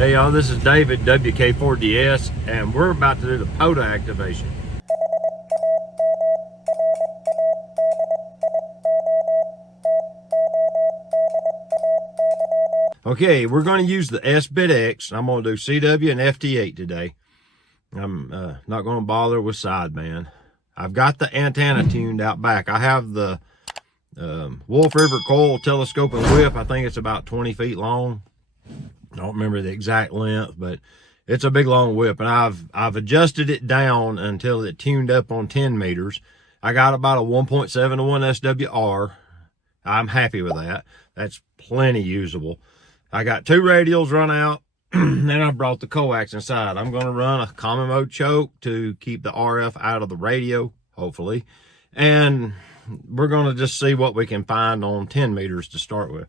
Hey y'all, this is David, WK4DS, and we're about to do the POTA activation. Okay, we're going to use the S-Bit X. I'm going to do CW and FT8 today. I'm not going to bother with sideband. I've got the antenna tuned out back. I have the Wolf River Coil telescoping whip. I think it's about 20 feet long. I don't remember the exact length, but it's a big long whip, and I've adjusted it down until it tuned up on 10 meters. I got about a 1.7 to 1 SWR. I'm happy with that. That's plenty usable. I got 2 radials run out, then I brought the coax inside. I'm going to run a common mode choke to keep the RF out of the radio, hopefully, and we're going to just see what we can find on 10 meters to start with.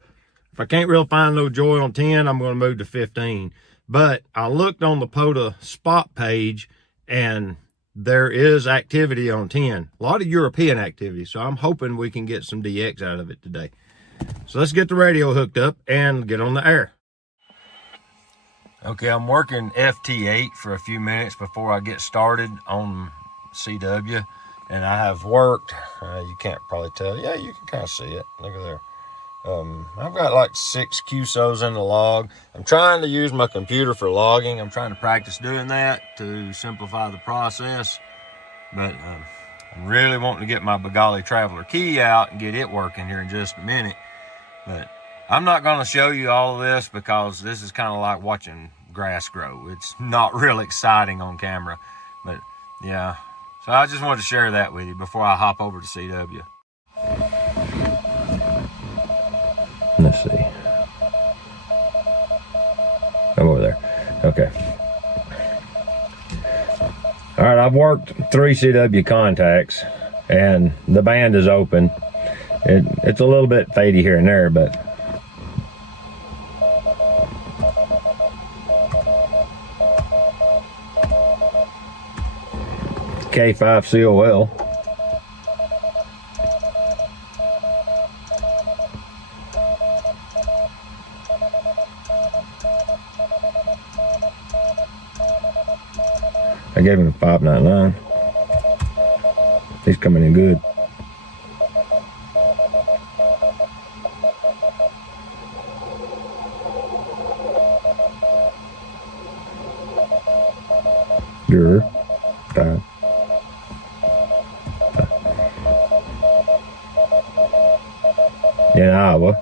If I can't really find no joy on 10, I'm going to move to 15. But I looked on the POTA spot page, and there is activity on 10. A lot of European activity, so I'm hoping we can get some DX out of it today. So let's get the radio hooked up and get on the air. Okay, I'm working FT8 for a few minutes before I get started on CW. And I have worked, you can't probably tell. Yeah, you can kind of see it. Look at there. I've got like 6 QSOs in the log. I'm trying to use my computer for logging. I'm trying to practice doing that to simplify the process. But I'm really wanting to get my Bengali Traveler key out and get it working here in just a minute. But I'm not going to show you all of this because this is kind of like watching grass grow. It's not real exciting on camera. But yeah, so I just wanted to share that with you before I hop over to CW. Let's see. I'm over there. Okay. All right, I've worked 3 CW contacts, and the band is open. It's a little bit fadey here and there, but K5 COL. I gave him a 599. He's coming in good. You're 5. In Iowa.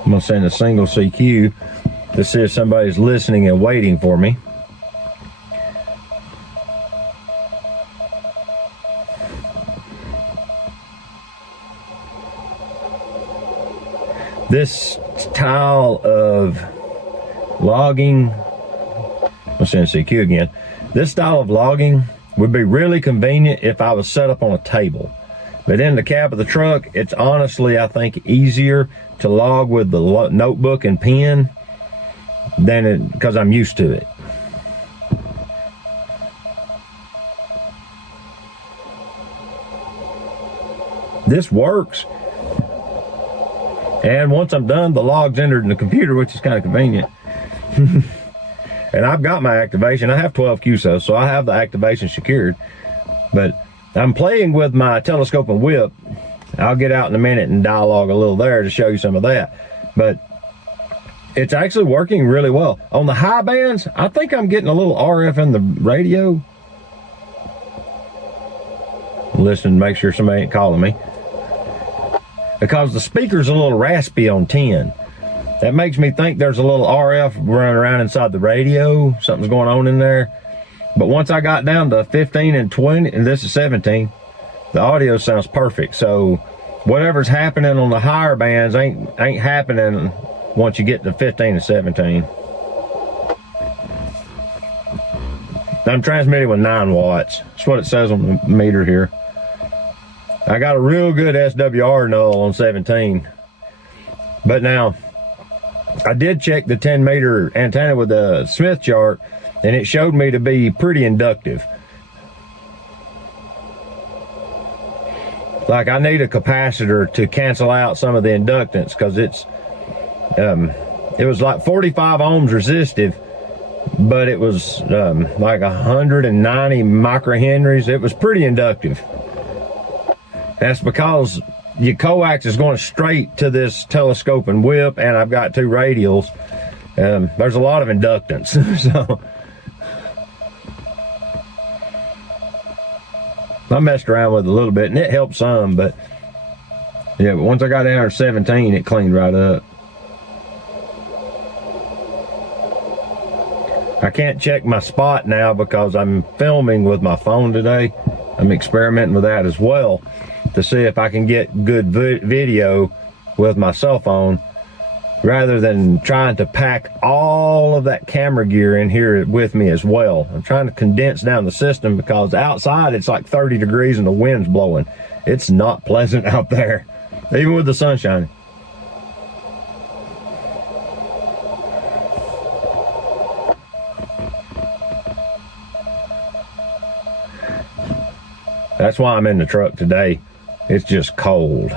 I'm going to send a single CQ to see if somebody's listening and waiting for me. This style of logging, I'll send CQ again. This style of logging would be really convenient if I was set up on a table. But in the cab of the truck, it's honestly, I think, easier to log with the notebook and pen than it, because I'm used to it. This works. And once I'm done, the log's entered in the computer, which is kind of convenient. And I've got my activation. I have 12 QSOs, so I have the activation secured. But I'm playing with my telescope and whip. I'll get out in a minute and dialogue a little there to show you some of that. But it's actually working really well. On the high bands, I think I'm getting a little RF in the radio. Listen, make sure somebody ain't calling me. Because the speaker's a little raspy on 10. That makes me think there's a little RF running around inside the radio. Something's going on in there. But once I got down to 15 and 20, and this is 17, the audio sounds perfect. So whatever's happening on the higher bands ain't happening once you get to 15 and 17. I'm transmitting with 9 watts. That's what it says on the meter here. I got a real good SWR null on 17. But now, I did check the 10 meter antenna with the Smith chart, and it showed me to be pretty inductive. Like, I need a capacitor to cancel out some of the inductance, because it was like 45 ohms resistive, but it was like 190 microhenries. It was pretty inductive. That's because your coax is going straight to this telescoping whip, and I've got 2 radials. There's a lot of inductance. So I messed around with it a little bit, and it helped some, but yeah, but once I got down to 17, it cleaned right up. I can't check my spot now because I'm filming with my phone today. I'm experimenting with that as well to see if I can get good video with my cell phone, rather than trying to pack all of that camera gear in here with me as well. I'm trying to condense down the system because outside it's like 30 degrees and the wind's blowing. It's not pleasant out there, even with the sun shining. That's why I'm in the truck today. It's just cold.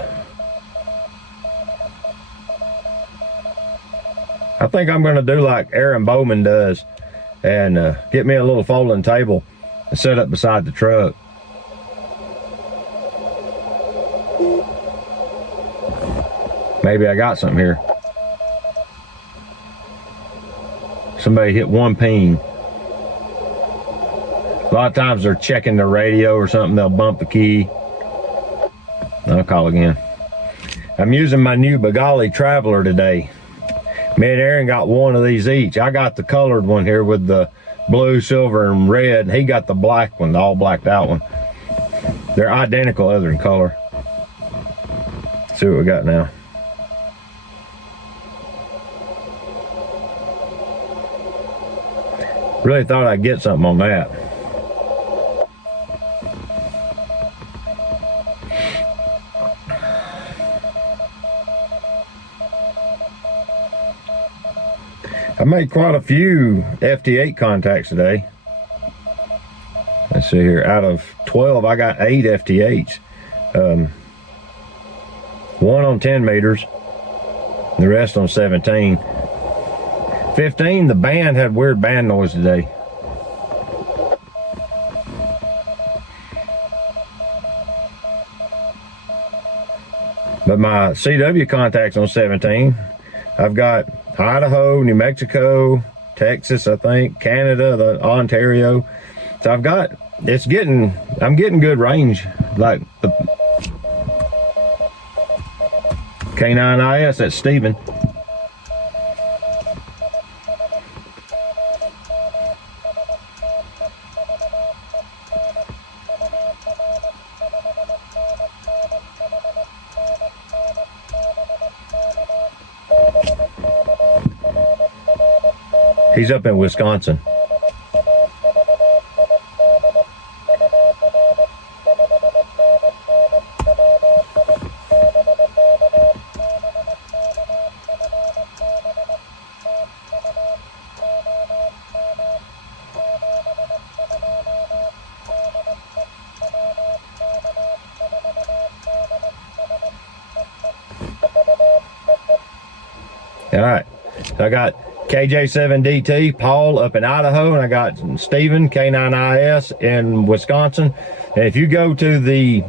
I think I'm going to do like Aaron Bowman does and get me a little folding table and set up beside the truck. Maybe I got something here. Somebody hit one ping. A lot of times they're checking their radio or something. They'll bump the key. I'll call again. I'm using my new Bengali Traveler today. Me and Aaron got one of these each. I got the colored one here with the blue, silver, and red. He got the black one, the all blacked out one. They're identical other than color. Let's see what we got now. Really thought I'd get something on that. I made quite a few FT8 contacts today. Let's see here. Out of 12, I got 8 FT8s. 1 on 10 meters. The rest on 17. 15, the band had weird band noise today. But my CW contacts on 17, I've got Idaho, New Mexico, Texas, I think, Canada, Ontario. So I'm getting good range. Like the K9IS, that's Steven. He's up in Wisconsin. All right, so I got KJ7DT, Paul up in Idaho, and I got Steven, K9IS in Wisconsin. And if you go to the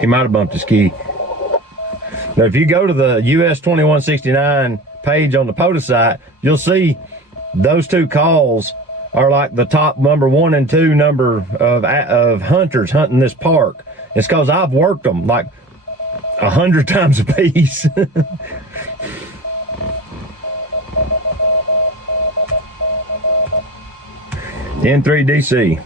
he might have bumped his key. But if you go to the US 2169 page on the POTA site, you'll see those 2 calls are like the top number 1 and 2 number of hunters hunting this park. It's because I've worked them like 100 times a piece. N3DC.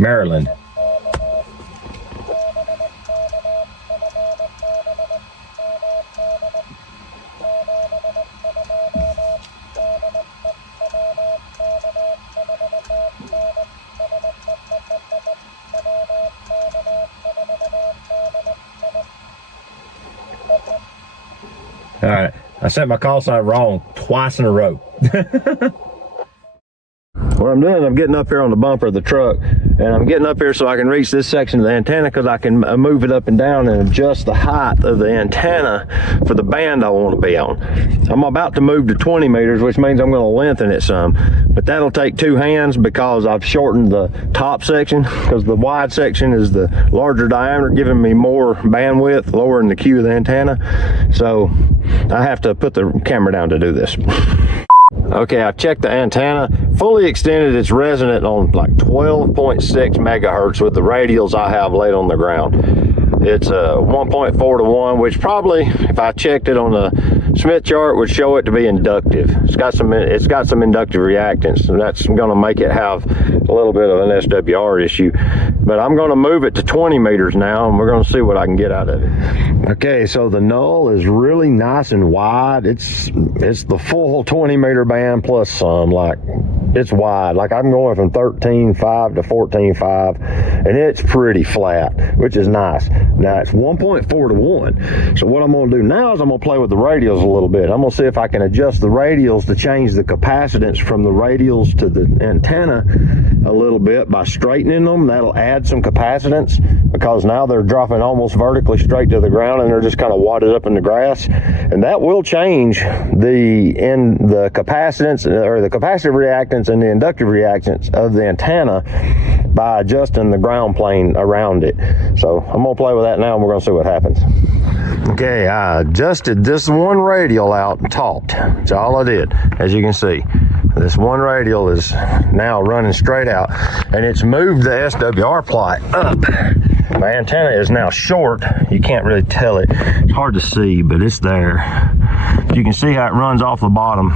Maryland. All right, I set my call sign wrong twice in a row. What I'm doing, I'm getting up here on the bumper of the truck, and I'm getting up here so I can reach this section of the antenna, because I can move it up and down and adjust the height of the antenna for the band I want to be on. I'm about to move to 20 meters, which means I'm going to lengthen it some, but that'll take two hands because I've shortened the top section, because the wide section is the larger diameter, giving me more bandwidth, lowering the Q of the antenna. So I have to put the camera down to do this. Okay, I checked the antenna, fully extended. It's resonant on like 12.6 megahertz with the radials I have laid on the ground. It's 1.4 to 1, which probably, if I checked it on the Smith chart, would show it to be inductive. It's got some inductive reactance, and that's going to make it have a little bit of an SWR issue. But I'm going to move it to 20 meters now, and we're going to see what I can get out of it. Okay, so the null is really nice and wide. It's the full 20 meter band plus some. Like, it's wide. Like, I'm going from 13.5 to 14.5, and it's pretty flat, which is nice. Now it's 1.4 to 1. So what I'm going to do now is I'm going to play with the radials a little bit. I'm going to see if I can adjust the radials to change the capacitance from the radials to the antenna a little bit by straightening them. That'll add some capacitance, because now they're dropping almost vertically straight to the ground, and they're just kind of wadded up in the grass. And that will change the capacitance, or the capacitive reactance and the inductive reactance of the antenna by adjusting the ground plane around it. So I'm going to play with that now, and we're going to see what happens. Okay, I adjusted this one radial out taut. That's all I did. As you can see, this one radial is now running straight out, and it's moved the SWR plot up. My antenna is now short. You can't really tell it. It's hard to see, but it's there. You can see how it runs off the bottom.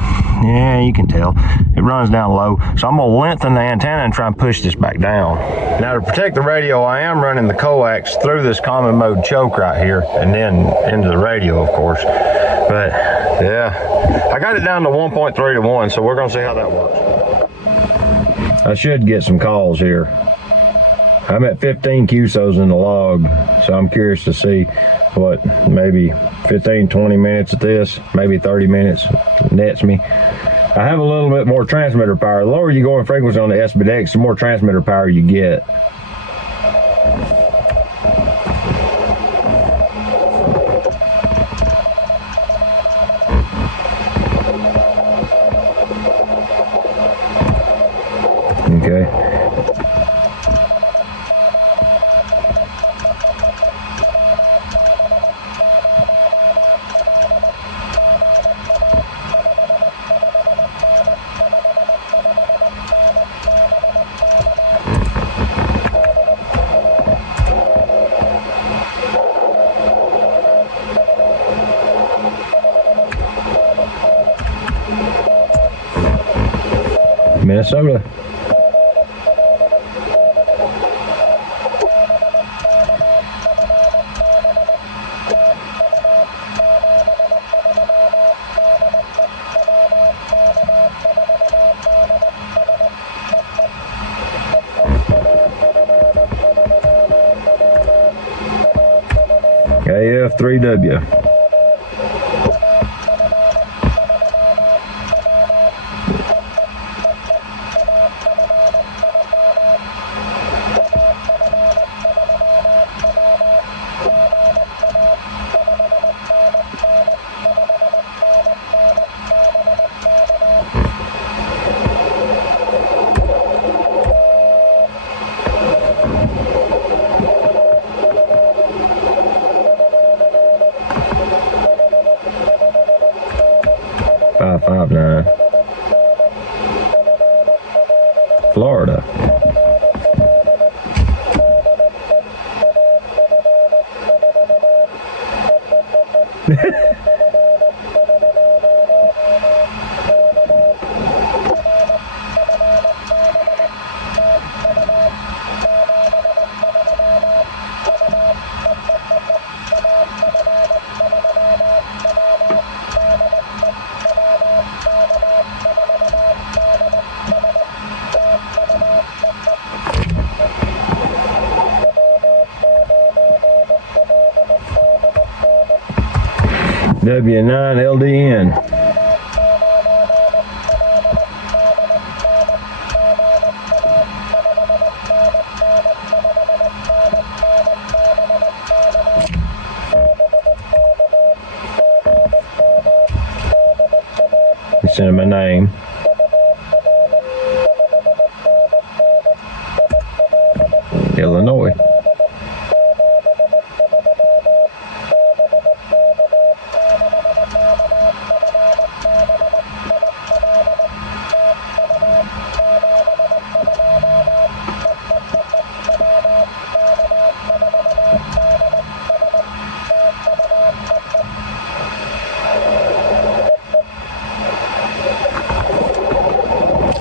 Yeah, you can tell. It runs down low. So I'm going to lengthen the antenna and try and push this back down. Now, to protect the radio, I am running the coax through this common mode choke right here, and then into the radio, of course. But yeah, I got it down to 1.3 to 1, so we're going to see how that works. I should get some calls here. I'm at 15 QSOs in the log, so I'm curious to see what maybe 15, 20 minutes at this, maybe 30 minutes nets me. I have a little bit more transmitter power. The lower you go in frequency on the SBX, the more transmitter power you get. Okay. Minnesota. AF3W. Florida. W9 LDN. Send him my name. Illinois.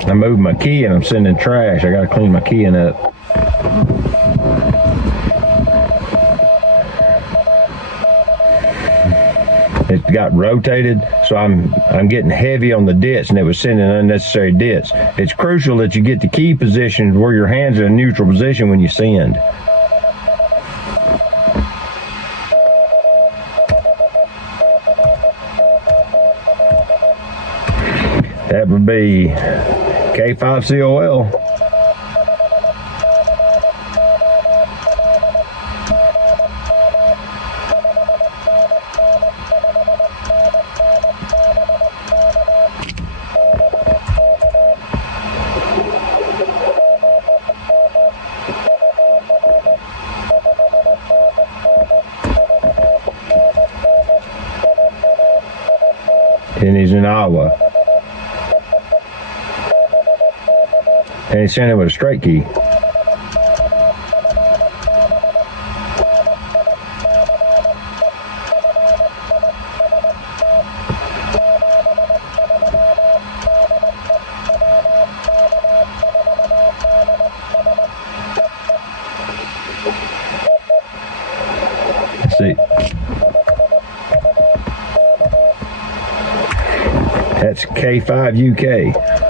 I moved my key and I'm sending trash. I gotta clean my keying up. It got rotated, so I'm getting heavy on the ditch, and it was sending unnecessary ditch. It's crucial that you get the key positioned where your hands are in neutral position when you send. That would be K5 COL. And he's in Iowa. And he's sending with a straight key. Let's see. That's K5 UK.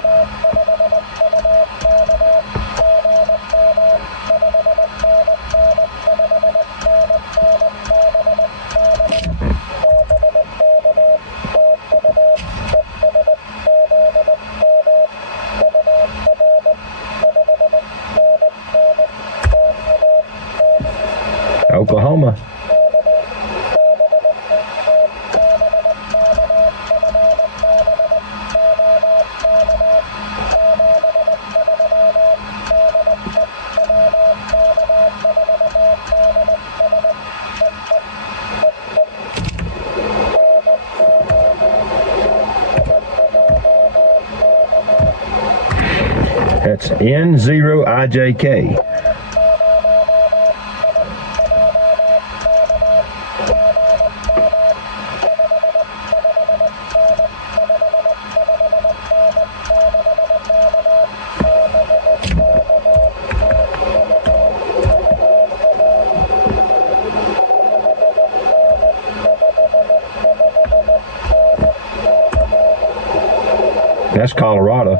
Oklahoma. That's N0IJK. That's Colorado.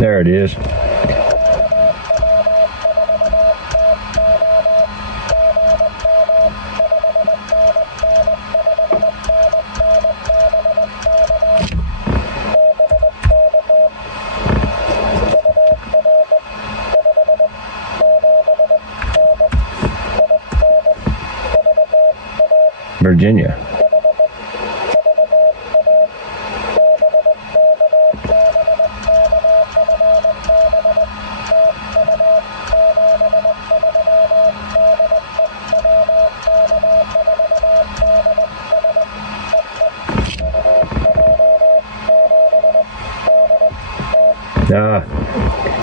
There it is. Virginia.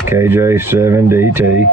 KJ7DT.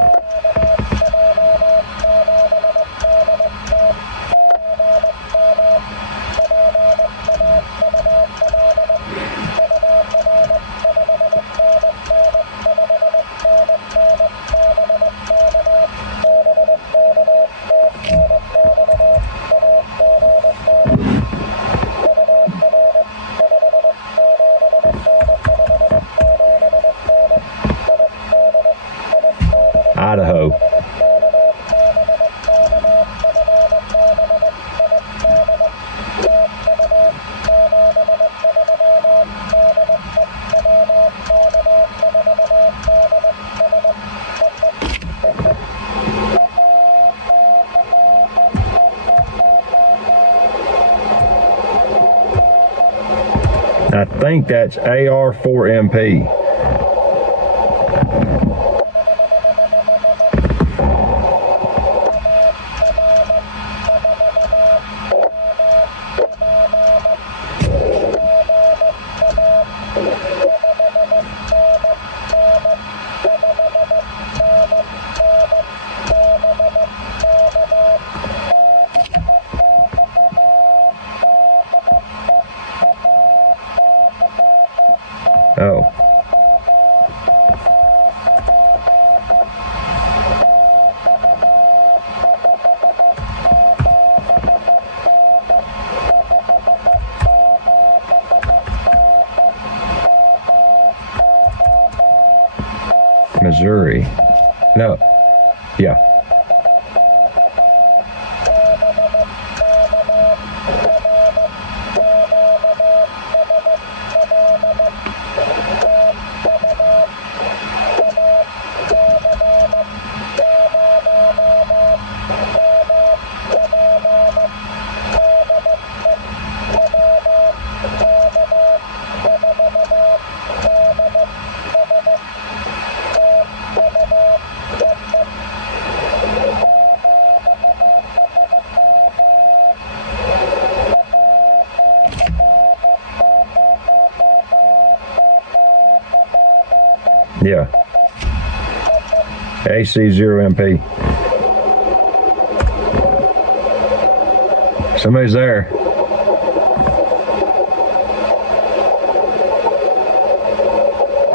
I think that's AR4MP. Oh. Missouri. No. Yeah. Yeah. AC0MP. Somebody's there.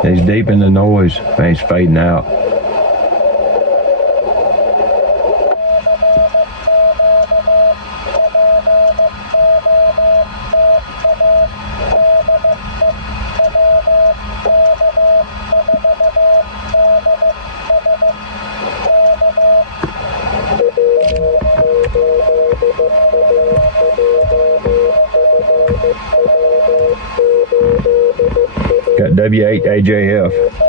He's deep in the noise and he's fading out. Got W8 AJF.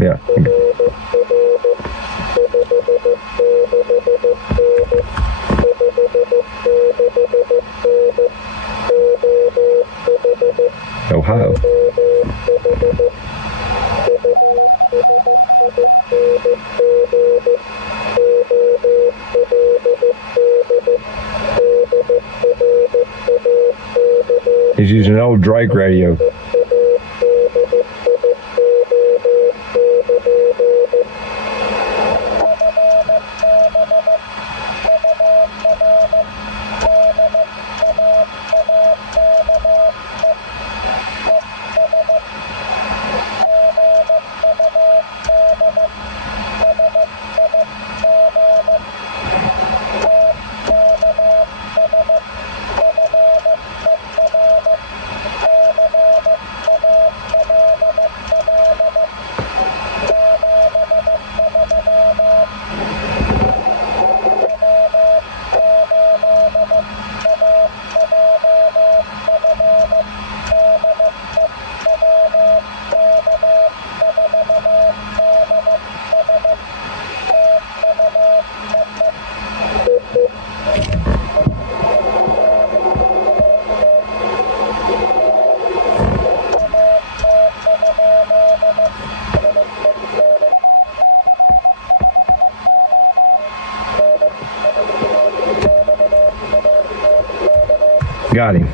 Yeah. Ohio. He's using an old Drake radio. Got him.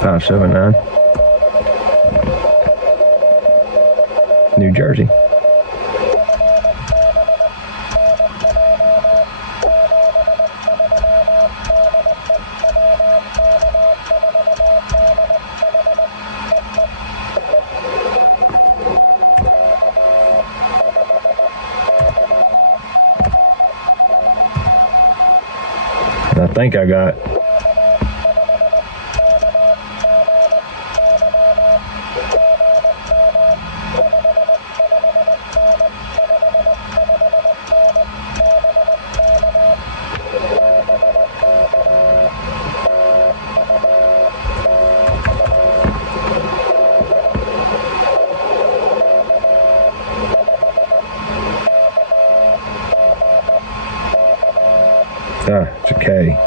Five 7-9. New Jersey. think I got. Ah, it's a K.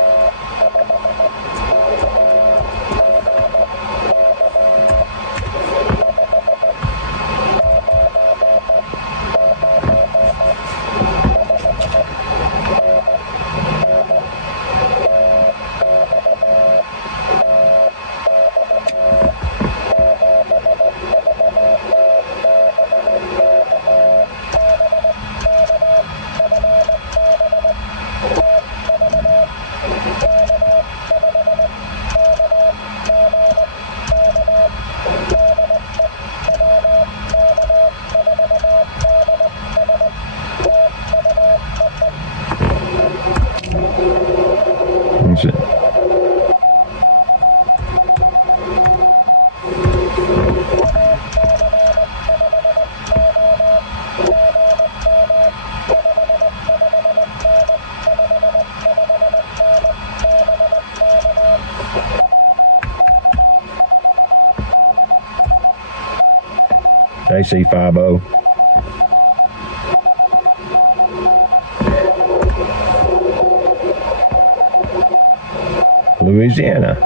That's it. AC50. Louisiana.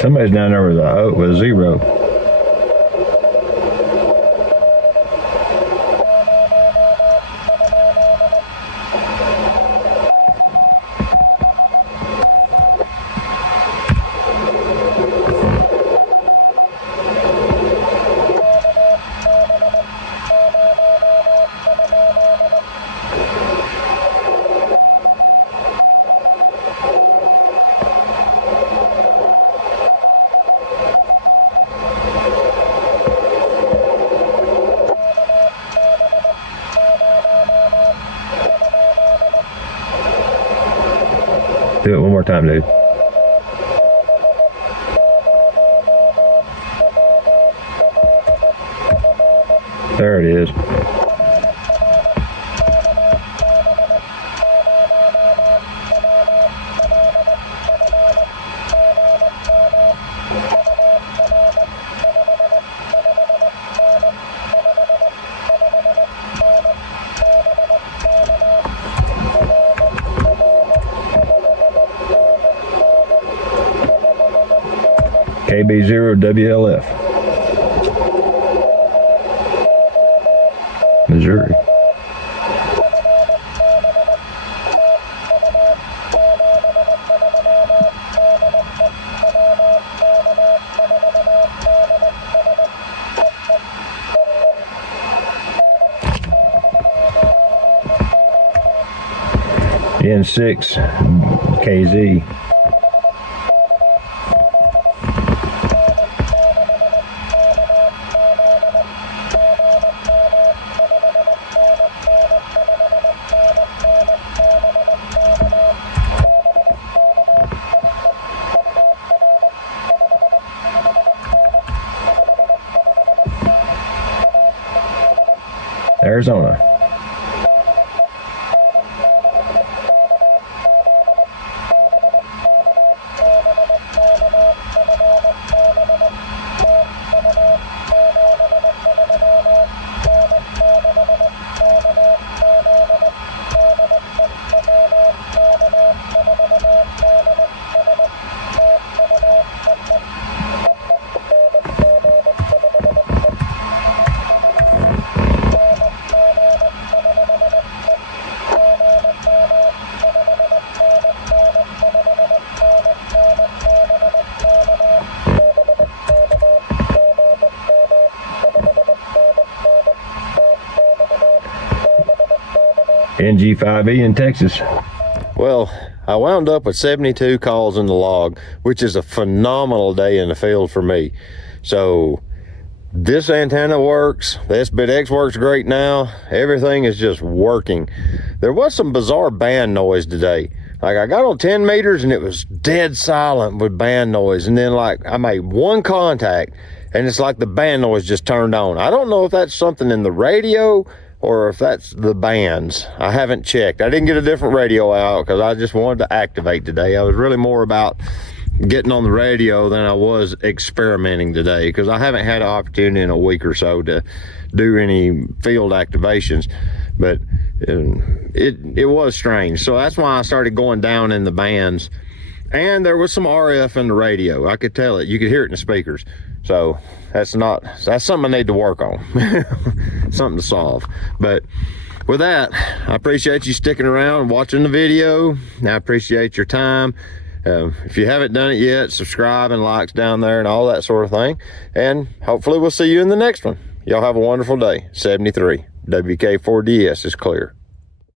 Somebody's down there with a 0. Do it one more time, dude. There it is. KB0 WLF, Missouri. N6 KZ. Arizona. NG5E in Texas. Well, I wound up with 72 calls in the log, which is a phenomenal day in the field for me. So this antenna works, the S-Bit-X works great now, everything is just working. There was some bizarre band noise today. Like I got on 10 meters and it was dead silent with band noise, and then like I made one contact and it's like the band noise just turned on. I don't know if that's something in the radio or if that's the bands. I haven't checked. I didn't get a different radio out because I just wanted to activate today. I was really more about getting on the radio than I was experimenting today, because I haven't had an opportunity in a week or so to do any field activations. But it was strange. So that's why I started going down in the bands. And there was some RF in the radio. I could tell it. You could hear it in the speakers. So that's something I need to work on. Something to solve. But with that, I appreciate you sticking around and watching the video. I appreciate your time. If you haven't done it yet, subscribe and likes down there and all that sort of thing. And hopefully we'll see you in the next one. Y'all have a wonderful day. 73 WK4DS is clear.